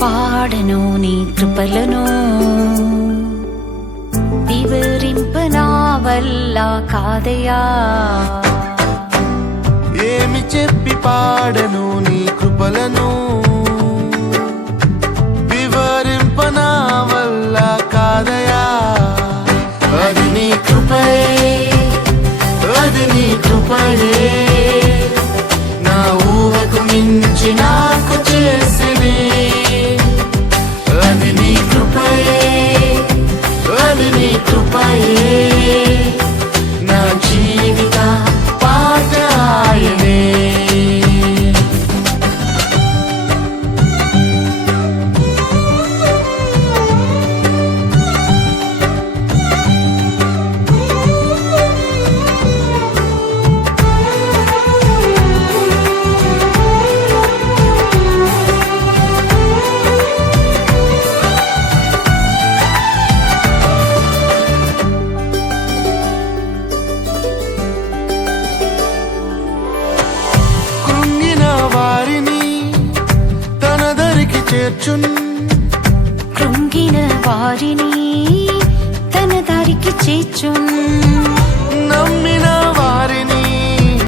పాడను నీ కృపలను, వివరింప నా వల్ల కాదయా. ఏమి చెప్పి పాడను నీ కృపలను, వివరింప నా వల్ల కాదయా. అది నీ కృపయే, అది నీ కృపయే, నా ఊహకు మించి నాకు చేసినే. అది నీ కృపయే, అది నీ కృపయే, నా జీవిత పాట ఆయనే. కృంగిన వారిని తన దారికి చేర్చున్, నమ్మిన వారిని